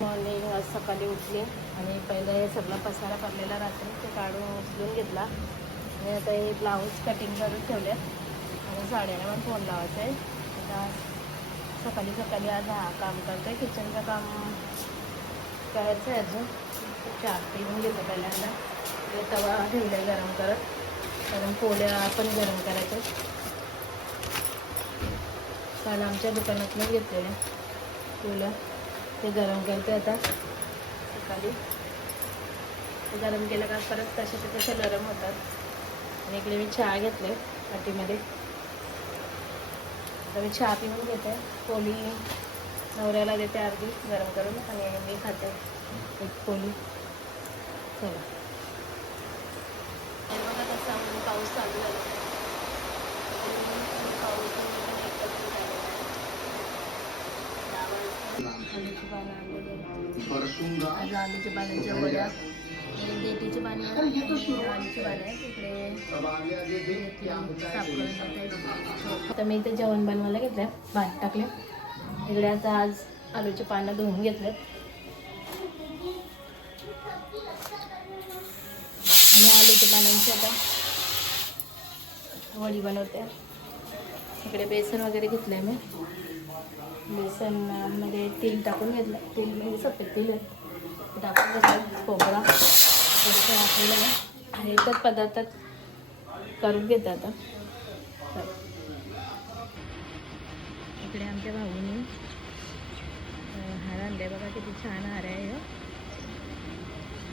Morning आज सकाळी उठले आणि पहिलं हे सगळं पसारा पडलेला रात्री ते काढून उचलून घेतला आणि आता हे ब्लाऊज कटिंग करून ठेवले आणि साड्यांना पण फोन लावायचं आहे. आता सकाळी आज हा काम करतो आहे, किचनचं काम करायचं आहे. अजून चहा पिऊन घेतो पहिल्यांदा. ते तवा ठेवले गरम करत, कारण पोळ्या पण गरम करायचं. काल आमच्या दुकानातूनच घेतलेले पोळ्या, ते गरम करते आता सकाळी. ते गरम केलं का परत तसे गरम होतात. आणि इकडे मी चहा घेतले वाटीमध्ये. तर मी चहा पिऊन घेते, पोळी नवऱ्याला देते अर्धी गरम करून आणि मी खाते एक पोळी. चला बघा कसा पाऊस चालू झाला. पाऊस आलूची पानं आणलेली आहेत. आज आलूच्या पानांच्या वड्या, देठीची पानं आलूची पानं आहेत. इकडे साफ करून घेत. तर मी इथे जेवण बनवायला घेतलं, भात टाकले. इकडे आता आज आलूची पानं धुवून घेतलेत आणि आलूच्या पानांची आता वडी बनवते. इकडे बेसन वगैरे घेतलं आहे मी. बेसनमध्ये तेल टाकून घेतलं, तेल म्हणजे सफेद तेल आहे टाकून घेतलं. खोबरा थोडंसं वाटलेलं आहे आणि एकच पदार्थात करून घेतं आता. इकडे आमच्या भाऊनी हार आणले बघा, किती छान हार आहे.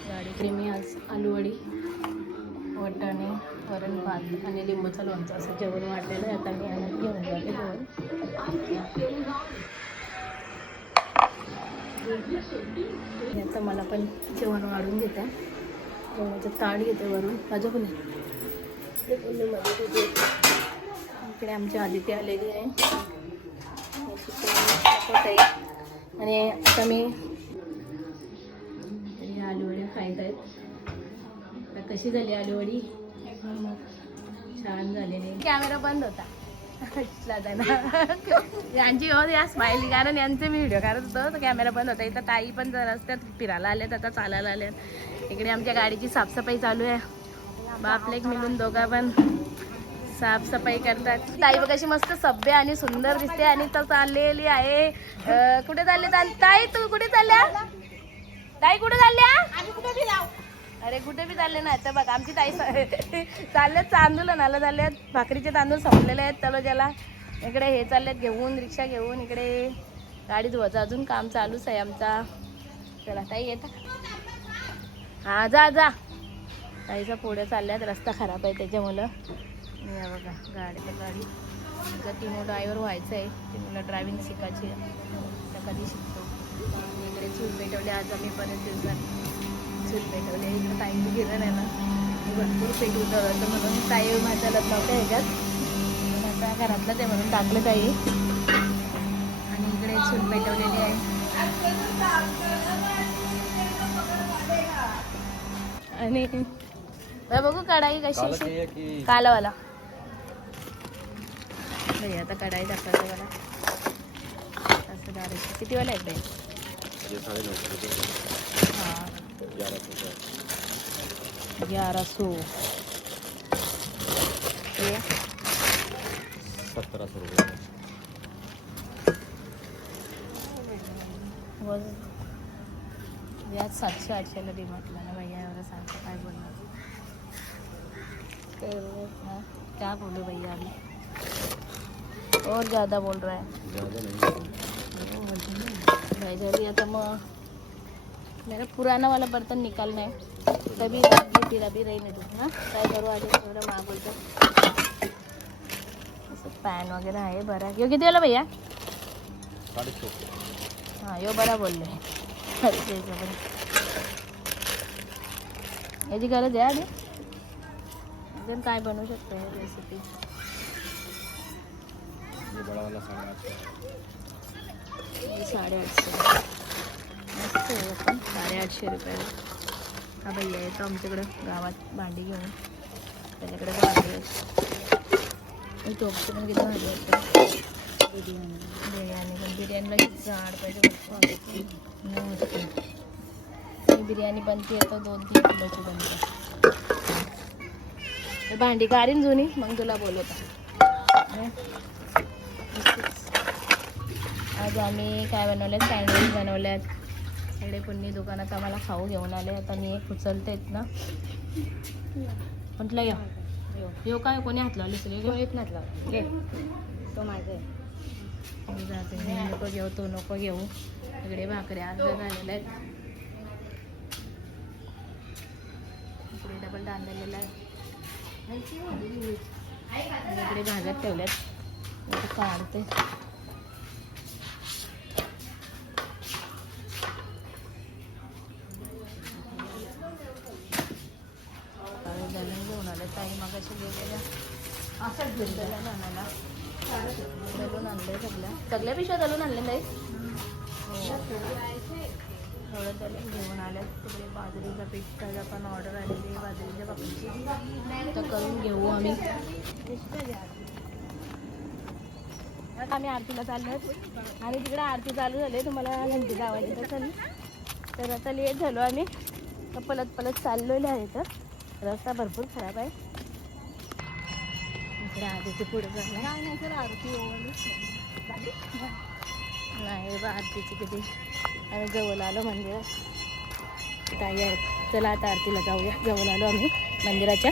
गाडीकडे मी आज आलूवडी, वाटाणे, वरण भात आणि लिंबूचं लोणचं असं जेवण वाढलेलं आहे. आता मी आणत घेऊन जाते जेवण. याचं मला पण जेवण वाढून घेते, जेवणाचं ताट घेते वरून माझं पण. इकडे आमची आदिती आलेली आहे आणि आता मी आलूवडी खायत आहेत. कशी झाली आलूवडी? छान झालेली. कॅमेरा बंद होता यांची या स्माइल, कारण यांचे मी व्हिडिओ काढत होतो तर कॅमेरा बंद होता. इथं ताई पण रस्त्यात फिरायला आल्यात, आता चालायला आल्यात. इकडे आमच्या गाडीची साफसफाई चालू आहे. बापलेक मिळून दोघा पण साफसफाई करतात. ताई बघ कशी मस्त सभ्य आणि सुंदर दिसते आणि तर चाललेली आहे. कुठे चालले ताई? तू कुठे चालल्या ताई? कुठे चालल्या? अरे कुठे बी चालले ना. तर बघ आमची ताई चाललेत तांदूळ चाललेत, भाकरीचे तांदूळ संपलेले आहेत तलोजाला. इकडे हे चाललेत घेऊन, रिक्षा घेऊन. इकडे गाडी धुवायचं अजून काम चालूच आहे आमचा. चला ताई येता. हां जा जा. ताईचा पुढे चालल्यात, रस्ता खराब आहे त्याच्यामुळं. या बघा गाडी तीन ड्रायव्हर व्हायचं आहे. ती मुलं ड्रायव्हिंग शिकायची, तर कधी शिकतो. इकडे चूल पेटवले आज आम्ही बरेच दिवसात. चूल पेटवले. इकडं ताईचं गिरण आहे ना, भरपूर पेट उतरवलं म्हणून ताई माझ्या लग्नाच्या ह्याच्यात आता घरातलं ते म्हणून टाकलं ताई. आणि इकडे चूल पेटवलेली आहे. आणि बघू कढाई कशी कालावाला भैया. आता कढाई दाखवायचं मला असं डायरेक्ट. किती वाला आहे? 1100. 1700 रुपये. व्याज 700-800ला डिमार्टला ना भैया. एवढं सांगतो काय बोलणार? क्या बोलो भैया अभी और ज़्यादा बोल रहा है. ज़्यादा नहीं भाई आता मग मेरा पुराना वाला बर्तन निकालना है, तभी फिर अभी रहने दो. हाँ काय करू आधी थोडं माग बोलतो. असं पॅन वगैरे आहे बरा. यो किती वाला भैया? 450. हां यो बरा बोलले. याची गरज आहे आणि अजून काय बनवू शकतो हे रेसिपी? ये बड़ा वाला 850. 850 मस्त आहे. पण 850 रुपये हा भैया येतो आमच्याकडे गावात भांडी घेऊन, त्याच्याकडे भांडी आहेत. टोपचे पण किती भांडी आहेत. बिर्याणी पण बिर्याणीला किती झाड पाहिजे. बिर्याणी बनते येतं 2-3 किलोची बनते. भांडी काढीन जुनी मग तुला बोलवता. आज आम्ही काय बनवलं, सँडविच बनवल्यात. इकडे पुन्नी दुकानात आम्हाला खाऊ घेऊन आले. आता मी एक उचलतेत ना म्हटलं येऊ काय कोणी हात लावली सगळे एक नाही लावला घे तो माझं आहे. मी जाते, मी नको घेऊ तो नको घेऊ. इकडे भाकऱ्या अर्ध्या झालेल्या आहेत. इकडे डबल दांडलेला आहे. इकडे भाज्यात ठेवल्यात, इथे काढते. घेऊन आलं ताई मगाशी गेलेल्या असंच दलून आणायला. दलून आणलंय सगळ्या पिशव्या दलून आणले ताई. थोडं दलून घेऊन आल्या. तिकडे बाजरीचा पीठ त्याचा पण ऑर्डर आलेली आहे बाजरीच्या पापडची, तर करून घेऊ आम्ही. आता आम्ही आरतीला चाललो आणि तिकडे आरती चालू झाली. तुम्हाला घंटीचा आवाज येत असेल. तर आता लेट झालो आम्ही, तर पलत चाललेलो आहे. तर रस्ता भरपूर खराब आहे. इकडे आरतीचे पुढे झालं नाही सर, आरती नाही बा आरतीची किती. आम्ही जवळ आलो मंदिरात. ताई चला आता आरतीला जाऊया. जवळ आलो आम्ही मंदिराच्या.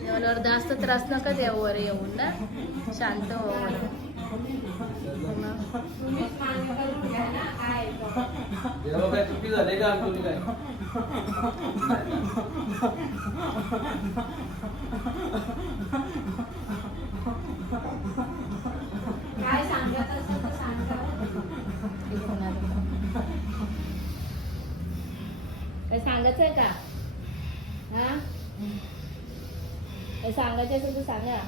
जेवल्यावर जास्त त्रास नका द्यावर येऊन ना, शांत हो. काय चुकी झाली का आमची काय? काय सांगत असं तर सांगा. काय सांगायचंय का? हा काय सांगायचं असेल तर सांगा.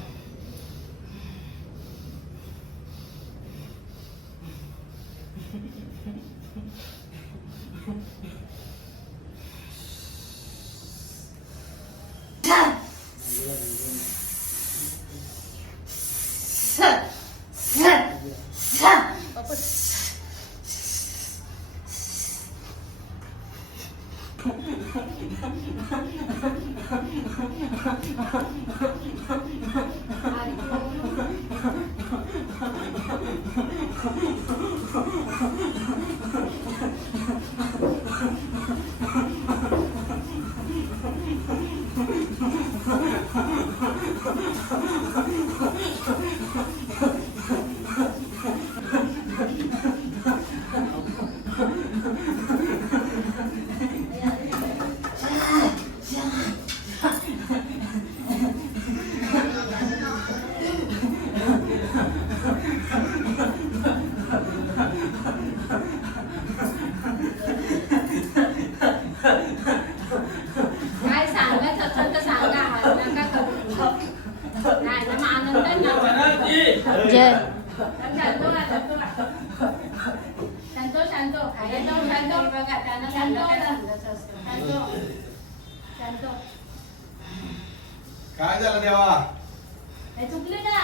बघा त्यानं सांगलं काय सांगायचं असतं. शांत. काय झालं देवा? हे चुकले का?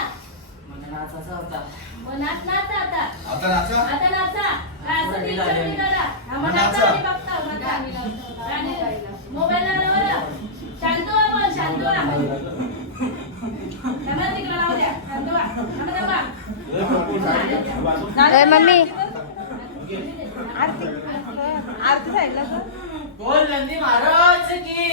मला नाचायचा होता. मग नाच नाच आता. आता नाचा? आता नाचा. काय असं ती चटणी करा. हा, मग नाचा मी बघतो. नाचा. आणि मोबाईल लावा बरं. शांत व्हा पण, शांत व्हा. त्याला तिकडं लावू द्या. शांत व्हा. थांबा, थांबा. मम्मी आरती साईडला बोल नंदी महाराज की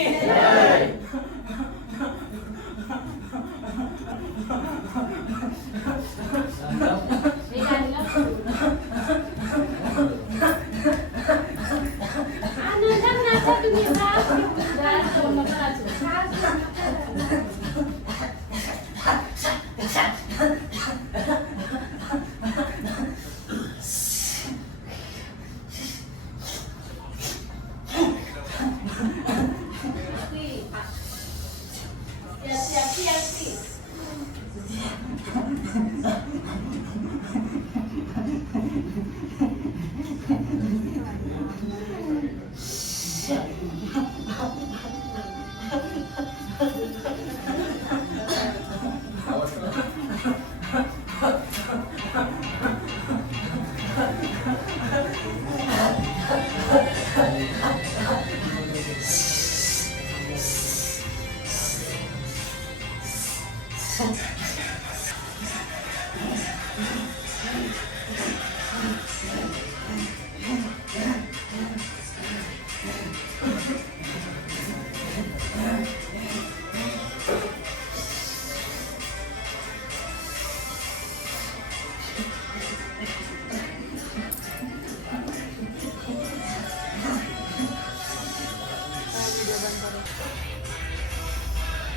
हे गाणं. नाचा, नाचा तुम्ही. नाच,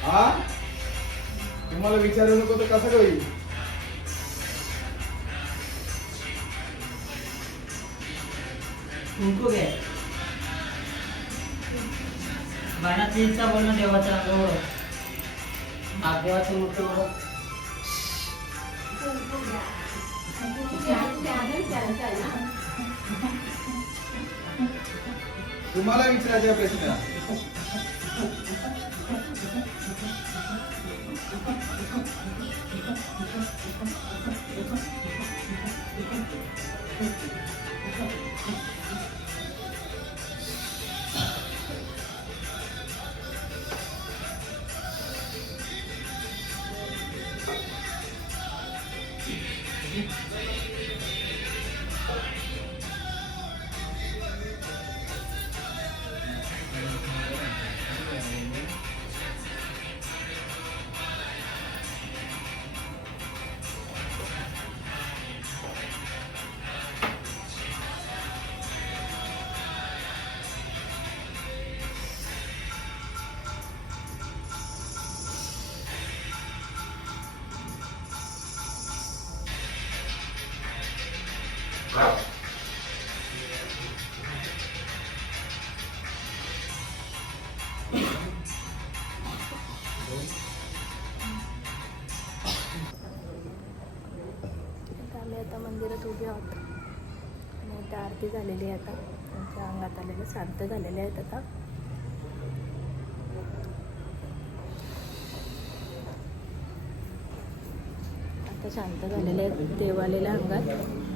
हा? तुम्हाला विचारू नको तर कसं होईल? कुंकू घे. बाणा तीनचा बोलणं देवाचा अंगावर. महादेवाचं मोठं तुम्हाला विचारायचा प्रश्न. आम्ही आता मंदिरात उभे आहोत आणि आता आरती झालेली आहे. आता त्यांच्या अंगात आलेले शांत झालेले आहेत. आता शांत झालेले आहेत देव आलेल्या अंगात.